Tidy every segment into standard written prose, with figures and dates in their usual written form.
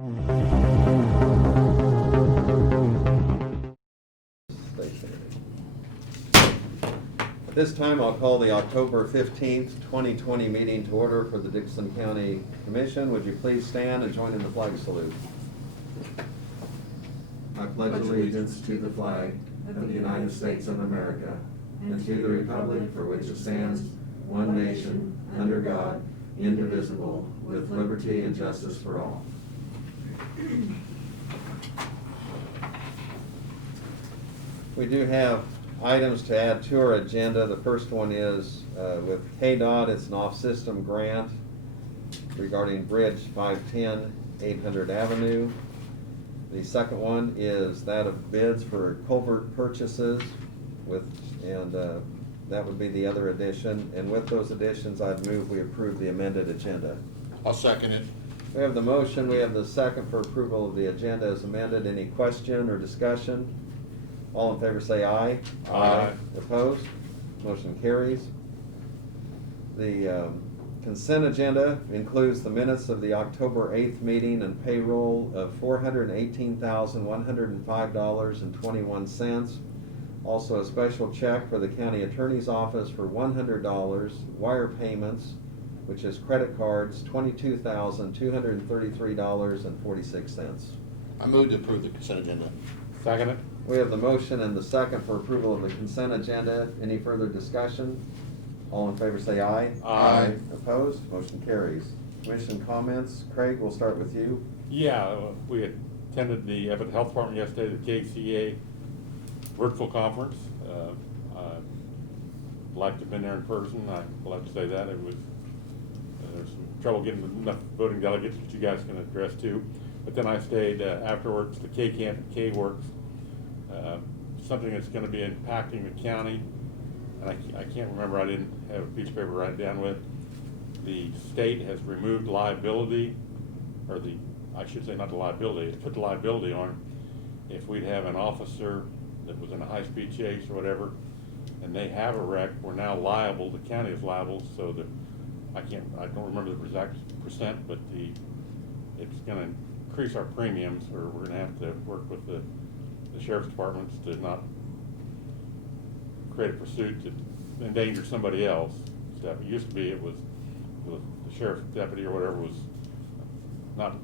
At this time, I'll call the October 15th, 2020 meeting to order for the Dixon County Commission. Would you please stand and join in the flag salute? I pledge allegiance to the flag of the United States of America and to the republic for which it stands, one nation, under God, indivisible, with liberty and justice for all. We do have items to add to our agenda. The first one is with KDOT. It's an off-system grant regarding Bridge 510, 800 Avenue. The second one is that of bids for culvert purchases that would be the other addition. And with those additions, I'd move we approve the amended agenda. I'll second it. We have the motion, we have the second for approval of the agenda as amended. Any question or discussion? All in favor say aye. Aye. Opposed? Motion carries. The consent agenda includes the minutes of the October 8th meeting and payroll of $418,105.21. Also a special check for the county attorney's office for $100, wire payments, which is credit cards, $22,233.46. I move to approve the consent agenda. Second it. We have the motion and the second for approval of the consent agenda. Any further discussion? All in favor say aye. Aye. Opposed? Motion carries. Commission comments. Craig, we'll start with you. Yeah, we attended the Everett Health Department yesterday, the KCA virtual conference. I'd like to have been there in person. I'll have to say that. It was, there's some trouble getting enough voting delegates, which you guys can address too. But then I stayed afterwards, the K-Works, something that's going to be impacting the county. And I can't remember, I didn't have a piece of paper to write it down with. The state has removed liability, or I should say not the liability, it's put the liability on if we'd have an officer that was in a high-speed chase or whatever, and they have a wreck, we're now liable, the county is liable, so that, I don't remember the exact percent, but it's gonna increase our premiums, or we're gonna have to work with the sheriff's departments to not create a pursuit to endanger somebody else. Stuff. It used to be it was the sheriff's deputy or whatever was not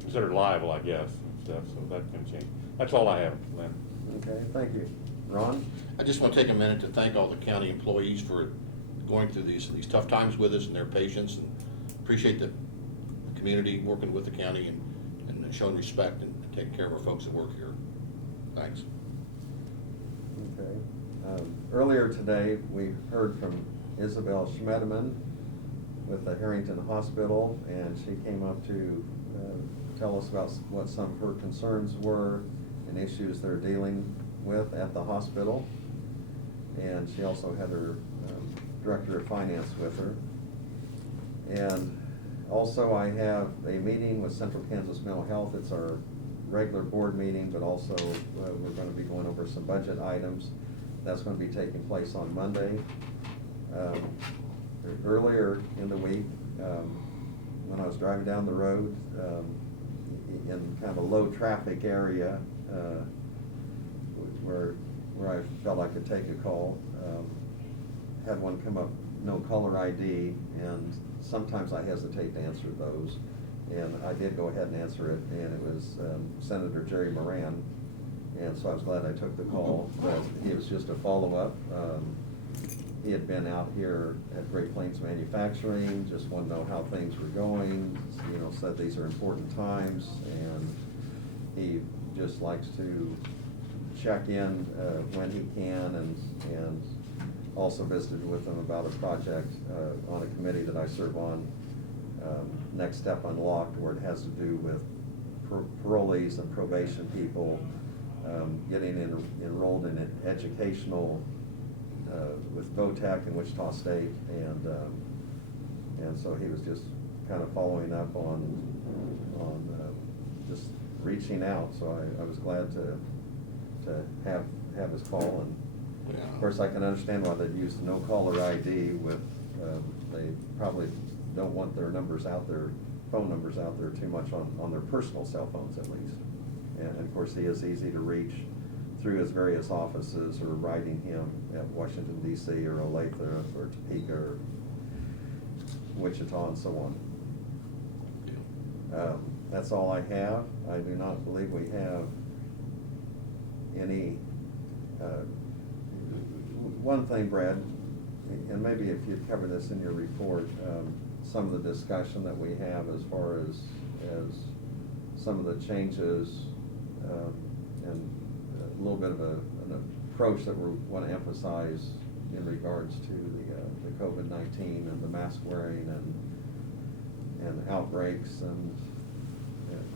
considered liable, I guess, and stuff. So that can change. That's all I have, Lynn. Okay, thank you. Ron? I just want to take a minute to thank all the county employees for going through these tough times with us and their patience, and appreciate the community working with the county and showing respect and taking care of our folks that work here. Thanks. Okay. Earlier today, we heard from Isabel Schmedeman with the Harrington Hospital, and she came up to tell us about what some of her concerns were and issues they're dealing with at the hospital. And she also had her director of finance with her. And also I have a meeting with Central Kansas Mental Health. It's our regular board meeting, but also we're going to be going over some budget items. That's going to be taking place on Monday. Earlier in the week, when I was driving down the road in kind of a low traffic area where I felt I could take a call, had one come up, no caller ID, and sometimes I hesitate to answer those. And I did go ahead and answer it, and it was Senator Jerry Moran. And so I was glad I took the call, but he was just a follow-up. He had been out here at Great Plains Manufacturing, just wanted to know how things were going, said these are important times, and he just likes to check in when he can, and also visited with them about a project on a committee that I serve on, Next Step Unlocked, where it has to do with parolees and probation people getting enrolled in an educational with VOTEC in Wichita State, and so he was just kind of following up on just reaching out. So I was glad to have his call, and of course I can understand why they'd use no caller ID with they probably don't want their numbers out there phone numbers out there too much on their personal cell phones at least. And of course, he is easy to reach through his various offices or writing him at Washington DC or Olathe or Topeka or Wichita and so on. That's all I have. I do not believe we have any, one thing, Brad, and maybe if you'd cover this in your report, some of the discussion that we have as far as some of the changes, and a little bit of an approach that we want to emphasize in regards to the COVID-19 and the mask wearing and outbreaks and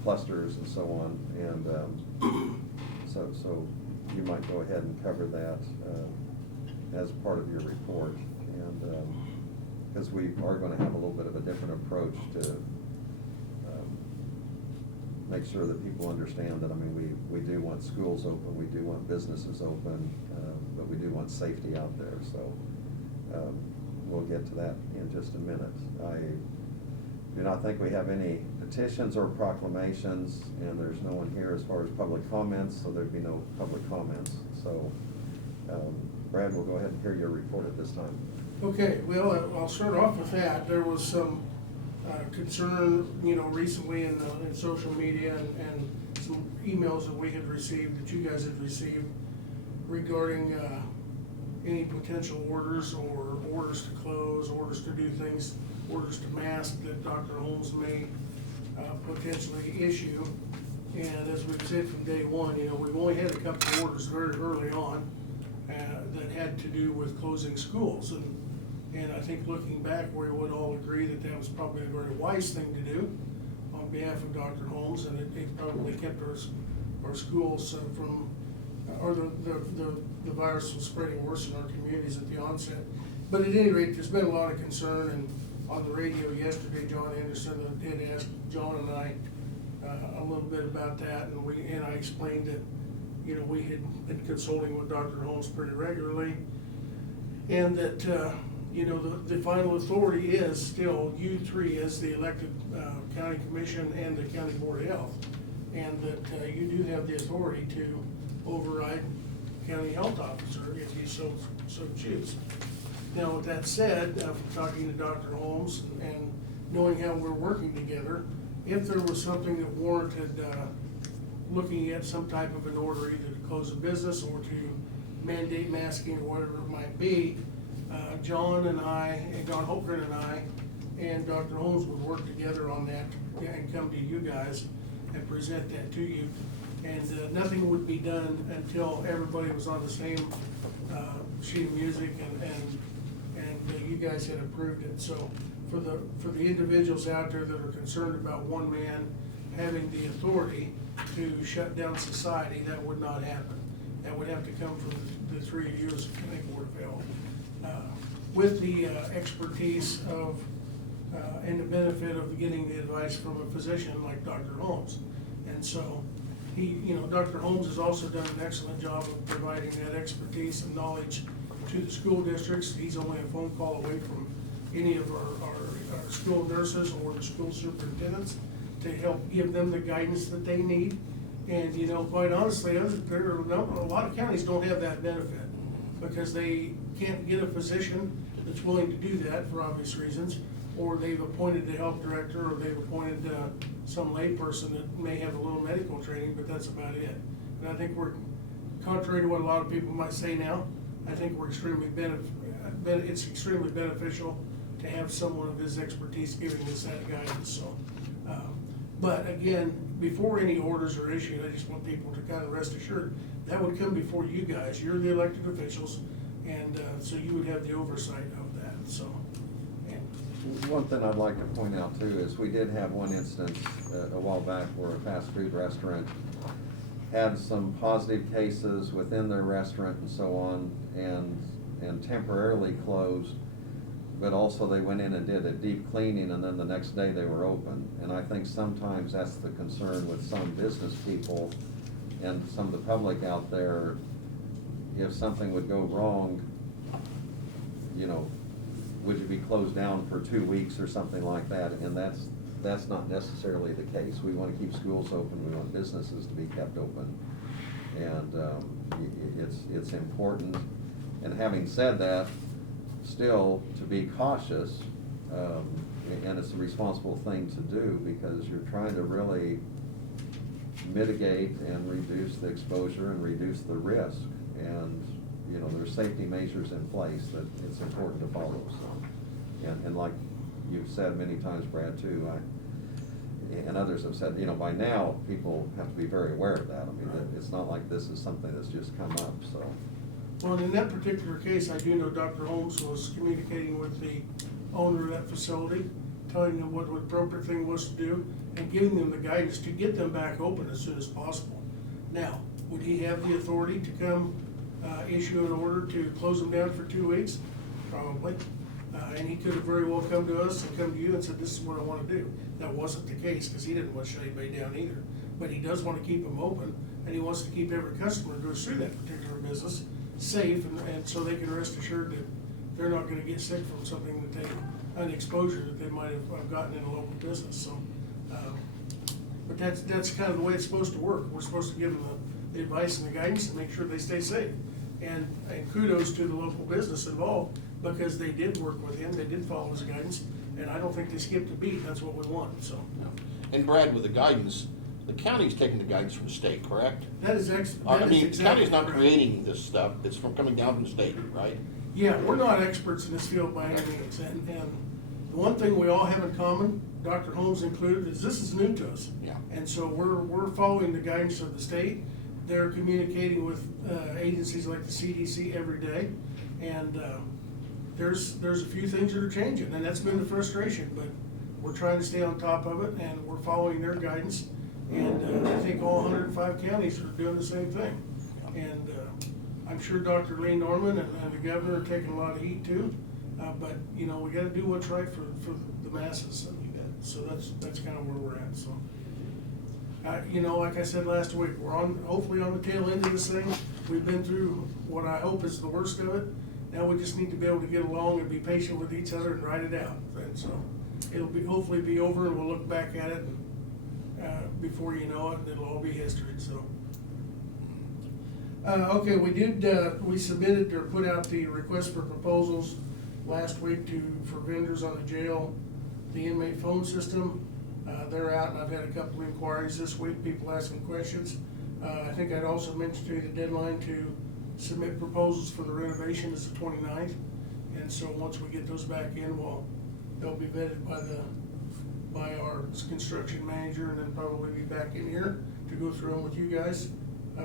clusters and so on. And so you might go ahead and cover that as part of your report. And because we are going to have a little bit of a different approach to make sure that people understand that, I mean, we do want schools open, we do want businesses open, but we do want safety out there. So we'll get to that in just a minute. I do not think we have any petitions or proclamations, and there's no one here as far as public comments, so there'd be no public comments. So Brad, we'll go ahead and hear your report at this time. Okay, well, I'll start off with that. There was some concern, recently in social media and some emails that we had received, that you guys had received, regarding any potential orders or orders to close, orders to do things, orders to mask that Dr. Holmes may potentially issue. And as we've said from day one, we've only had a couple of orders very early on that had to do with closing schools. And I think looking back, we would all agree that that was probably a very wise thing to do on behalf of Dr. Holmes, and it probably kept our schools from, or the virus was spreading worse in our communities at the onset. But at any rate, there's been a lot of concern, and on the radio yesterday, John Anderson had asked John and I a little bit about that, and I explained that, we had been consulting with Dr. Holmes pretty regularly, and that, the final authority is still you three as the elected county commission and the county board of health, and that you do have the authority to override county health officer if you so choose. Now, with that said, talking to Dr. Holmes and knowing how we're working together, if there was something that warranted looking at some type of an order, either to close a business or to mandate masking or whatever it might be, John and I, and John Holgren and I, and Dr. Holmes would work together on that and come to you guys and present that to you. And nothing would be done until everybody was on the same sheet of music and you guys had approved it. So for the individuals out there that are concerned about one man having the authority to shut down society, that would not happen. That would have to come from the three of you as a county board of health. With the expertise of and the benefit of getting the advice from a physician like Dr. Holmes. And so Dr. Holmes has also done an excellent job of providing that expertise and knowledge to the school districts. He's only a phone call away from any of our school nurses or the school superintendents to help give them the guidance that they need. And quite honestly, a lot of counties don't have that benefit because they can't get a physician that's willing to do that for obvious reasons, or they've appointed the health director, or they've appointed some layperson that may have a little medical training, but that's about it. And I think we're, contrary to what a lot of people might say now, I think we're it's extremely beneficial to have someone of his expertise giving us that guidance. So, but again, before any orders are issued, I just want people to kind of rest assured that would come before you guys. You're the elected officials, and so you would have the oversight of that. So, one thing I'd like to point out too is we did have one instance a while back where a fast food restaurant had some positive cases within their restaurant and so on, and temporarily closed, but also they went in and did a deep cleaning, and then the next day they were open. And I think sometimes that's the concern with some business people and some of the public out there. If something would go wrong, would you be closed down for 2 weeks or something like that? And that's not necessarily the case. We want to keep schools open, we want businesses to be kept open, and it's important. And having said that, still to be cautious, and it's a responsible thing to do, because you're trying to really mitigate and reduce the exposure and reduce the risk. And, you know, there's safety measures in place that it's important to follow, so. And like you've said many times, Brad, too, and others have said, you know, by now, people have to be very aware of that. I mean, it's not like this is something that's just come up, so. Well, in that particular case, I do know Dr. Holmes was communicating with the owner of that facility, telling them what the appropriate thing was to do, and giving them the guidance to get them back open as soon as possible. Now, would he have the authority to come issue an order to close them down for 2 weeks? Probably. And he could have very well come to us and come to you and said, this is what I want to do. That wasn't the case, because he didn't want to shut anybody down either. But he does want to keep them open, and he wants to keep every customer who goes through that particular business safe, and so they can rest assured that they're not gonna get sick from something that they, an exposure that they might have gotten in a local business, so. But that's kind of the way it's supposed to work. We're supposed to give them the advice and the guidance and make sure they stay safe. And kudos to the local business involved, because they did work with him, they did follow his guidance, and I don't think they skipped a beat. That's what we want, so. And Brad, with the guidance, the county's taking the guidance from the state, correct? That is I mean, the county's not creating this stuff, it's from coming down from the state, right? Yeah, we're not experts in this field by any means, and the one thing we all have in common, Dr. Holmes included, is this is new to us. Yeah. And so we're following the guidance of the state. They're communicating with agencies like the CDC every day, and there's a few things that are changing, and that's been the frustration, but we're trying to stay on top of it, and we're following their guidance. And I think all 105 counties are doing the same thing. And I'm sure Dr. Lee Norman and the governor are taking a lot of heat too. But, you know, we gotta do what's right for the masses. So that's kind of where we're at, so. You know, like I said last week, we're hopefully on the tail end of this thing. We've been through what I hope is the worst of it. Now we just need to be able to get along and be patient with each other and ride it out. And so it'll hopefully be over, and we'll look back at it before you know it, and it'll all be history, so. Okay, we submitted or put out the request for proposals last week for vendors on the inmate phone system. They're out, and I've had a couple inquiries this week, people asking questions. I think I'd also mentioned to you the deadline to submit proposals for the renovation is the 29th. And so once we get those back in, they'll be vetted by our construction manager, and then probably be back in here to go through them with you guys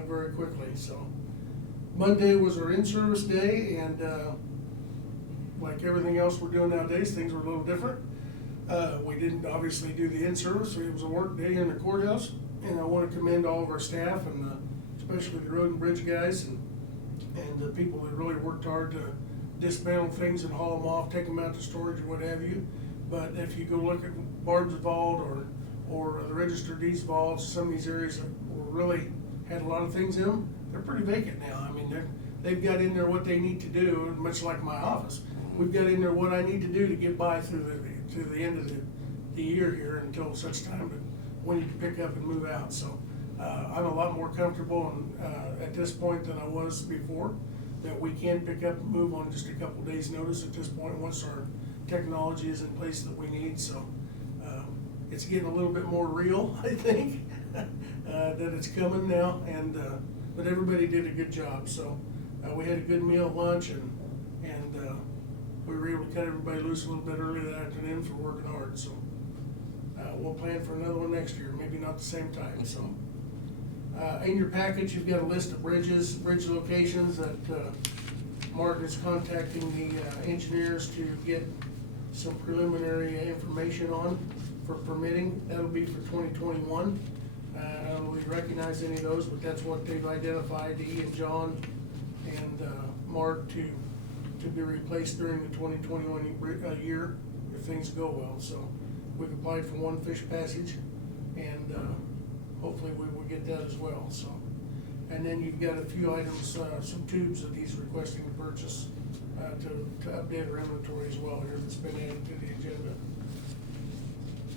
very quickly. So Monday was our in-service day, and like everything else we're doing nowadays, things were a little different. We didn't obviously do the in-service. It was a work day in the courthouse, and I want to commend all of our staff, and especially the road and bridge guys and the people that really worked hard to dismantle things and haul them off, take them out to storage or what have you. But if you go look at Bard's Vault or the Register of Deeds vaults, some of these areas that were really had a lot of things in them, they're pretty vacant now. I mean, they've got in there what they need to do, much like my office. We've got in there what I need to do to get by through the end of the year here, until such time that we need to pick up and move out. So I'm a lot more comfortable at this point than I was before, that we can pick up and move on just a couple days' notice at this point, once our technology is in place that we need. So it's getting a little bit more real, I think, that it's coming now, and but everybody did a good job. So we had a good meal at lunch, and we were able to cut everybody loose a little bit early that afternoon for working hard. So we'll plan for another one next year, maybe not the same time. So in your package, you've got a list of bridge locations that Martin is contacting the engineers to get some preliminary information on for permitting. That'll be for 2021. I don't really recognize any of those, but that's what they've identified, he and John and Mark, to be replaced during the 2021 year if things go well. So we've applied for one fish passage, and hopefully we will get that as well. So, and then you've got a few items, some tubes that he's requesting to purchase to update our inventory as well here, that's been added to the agenda.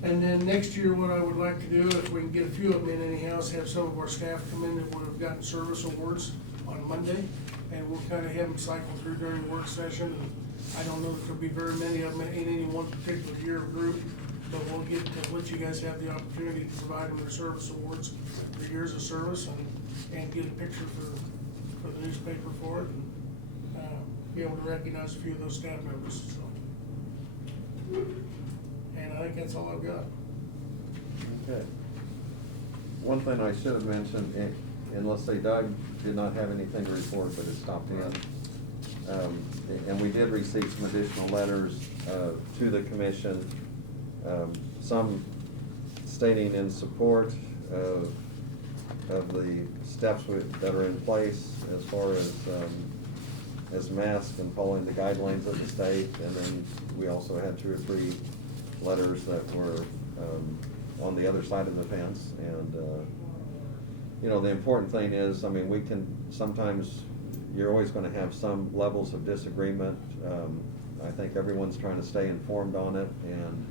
And then next year, what I would like to do, if we can get a few of them in anyhow, is have some of our staff come in that would have gotten service awards on Monday. And we'll kind of have them cycle through during the work session. And I don't know if there'll be very many of them in any one particular year or group, but we'll get to let you guys have the opportunity to provide them their service awards for years of service and get a picture for the newspaper for it. And be able to recognize a few of those staff members, so. And I think that's all I've got. Okay. One thing I should have mentioned, and let's say Doug did not have anything to report, but has stopped in. And we did receive some additional letters to the commission, some stating in support of the steps that are in place as far as masks and following the guidelines of the state. And then we also had 2 or 3 letters that were on the other side of the fence. And you know, the important thing is, I mean, we can, sometimes you're always gonna have some levels of disagreement. I think everyone's trying to stay informed on it, and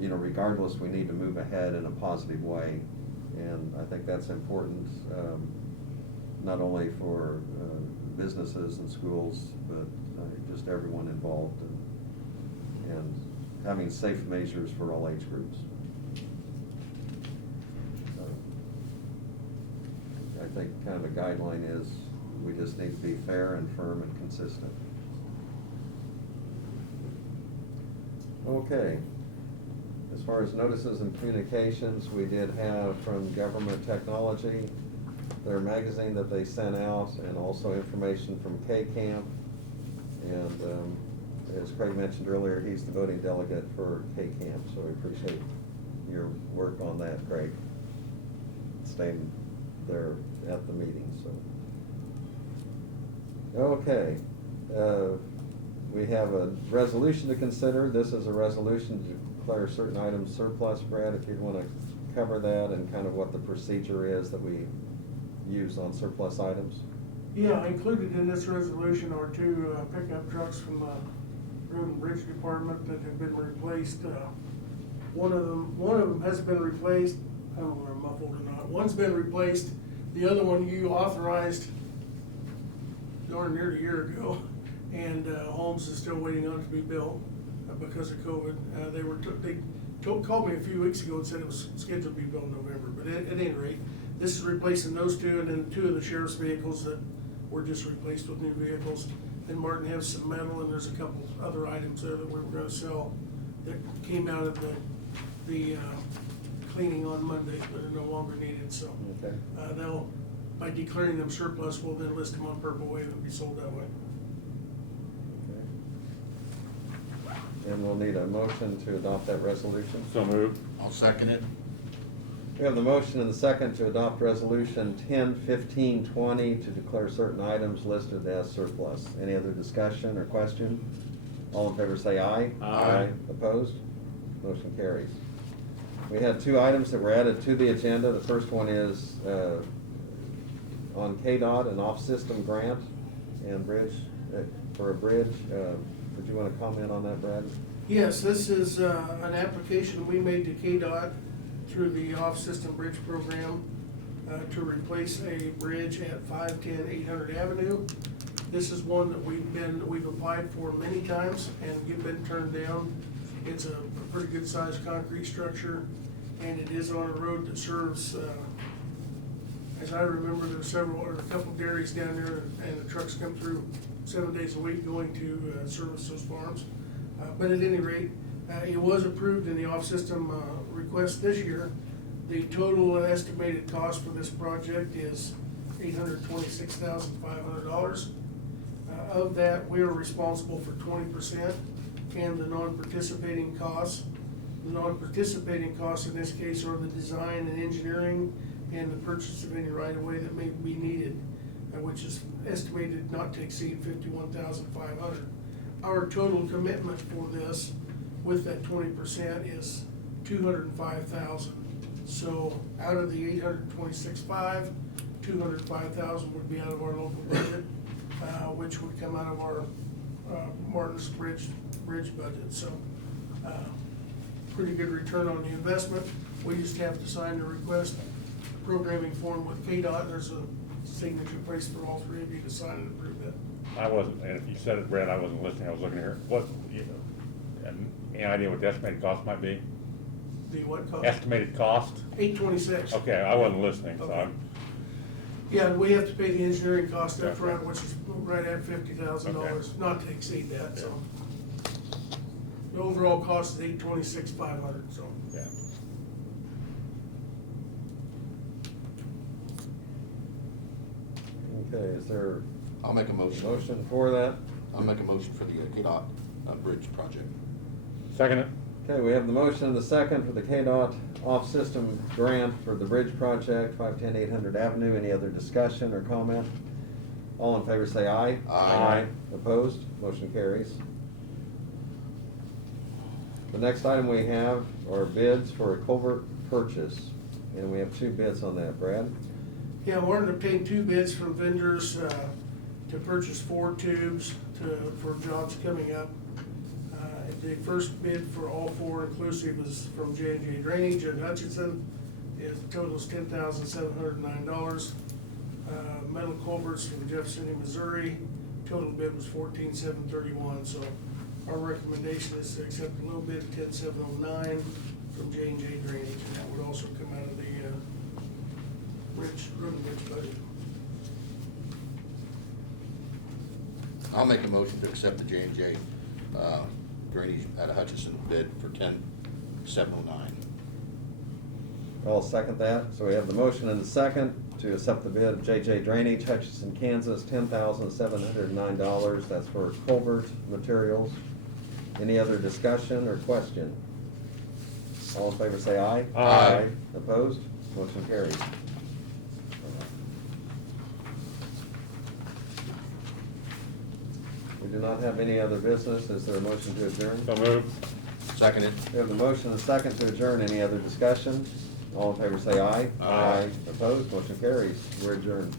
you know, regardless, we need to move ahead in a positive way. And I think that's important, not only for businesses and schools, but just everyone involved, and having safe measures for all age groups. I think kind of a guideline is we just need to be fair and firm and consistent. Okay. As far as notices and communications, we did have from Government Technology, their magazine that they sent out, and also information from K-Camp. And as Craig mentioned earlier, he's the voting delegate for K-Camp, so we appreciate your work on that, Craig, staying there at the meeting. So, okay, we have a resolution to consider. This is a resolution to declare certain items surplus. Brad, if you'd want to cover that and kind of what the procedure is that we use on surplus items. Yeah, included in this resolution are 2 pickup trucks from the Road and Bridge Department that have been replaced. One of them has been replaced. I don't know if they're muffled or not. One's been replaced. The other one you authorized darn near a year ago, and Holmes is still waiting on it to be built because of COVID. They called me a few weeks ago and said it was scheduled to be built in November, but at any rate, this is replacing those 2, and then 2 of the sheriff's vehicles that were just replaced with new vehicles. And Martin has some metal, and there's a couple other items there that we were gonna sell that came out of the cleaning on Monday, but are no longer needed, so. Okay. They'll, by declaring them surplus, we'll then list them on Purple Wave and be sold that way. Okay. And we'll need a motion to adopt that resolution. So moved. I'll second it. We have the motion and the second to adopt resolution 10-15-20 to declare certain items listed as surplus. Any other discussion or question? All in favor say aye. Aye. Opposed? Motion carries. We had 2 items that were added to the agenda. The first one is on KDOT, an off-system grant and bridge, for a bridge. Would you want to comment on that, Brad? Yes, this is an application we made to KDOT through the off-system bridge program to replace a bridge at 510 800 Avenue. This is one that we've applied for many times and have been turned down. It's a pretty good sized concrete structure, and it is on a road that serves, as I remember, there's a couple dairies down there, and the trucks come through 7 days a week going to service those farms. But at any rate, it was approved in the off-system request this year. The total estimated cost for this project is $826,500. Of that, we are responsible for 20%, and the non-participating costs. The non-participating costs in this case are the design and engineering and the purchase of any right-of-way that may be needed, which is estimated not to exceed $51,500. Our total commitment for this, with that 20%, is $205,000. So out of the $826,500, $205,000 would be out of our local budget, which would come out of our Martin's Bridge budget. So pretty good return on the investment. We just have to sign the request programming form with KDOT. There's a signature place for all three of you to sign and approve it. I wasn't, and if you said it, Brad, I wasn't listening, I was looking here. What, you know, any idea what the estimated cost might be? The what cost? Estimated cost? $826. Okay, I wasn't listening, so Okay. I'm, Yeah, we have to pay the engineering cost up Okay. front, which is right at $50,000, not to exceed that, so. The overall cost is $826,500, so. yeah. Okay, is there I'll make a a motion. motion for that? I'll make a motion for the KDOT bridge project. Second it? Okay, we have the motion and the second for the KDOT off-system grant for the bridge project, 510 800 Avenue. Any other discussion or comment? All in favor say aye. Aye. Opposed? Motion carries. The next item we have are bids for a culvert purchase, and we have two bids on that. Brad? Yeah, we're gonna obtain two bids from vendors, to purchase 4 tubes for jobs coming up. The first bid for all 4 inclusive is from J&J Drainage in Hutchinson. It totals $10,709. Metal culverts from Jeff City, Missouri. Total bid was $14,731, so our recommendation is to accept a little bid of $10,709 from J&J Drainage, and that would also come out of the, road and bridge budget. I'll make a motion to accept the J&J drainage out of Hutchinson bid for $10,709. I'll second that. So we have the motion and the second to accept the bid of JJ Drainage, Hutchinson, Kansas, $10,709. That's for culvert materials. Any other discussion or question? All in favor say aye. Aye. Opposed? Motion carries. We do not have any other business. Is there a motion to adjourn? So moved. Second it. We have the motion and second to adjourn. Any other discussion? All in favor say aye. Aye. Opposed? Motion carries. We're adjourned.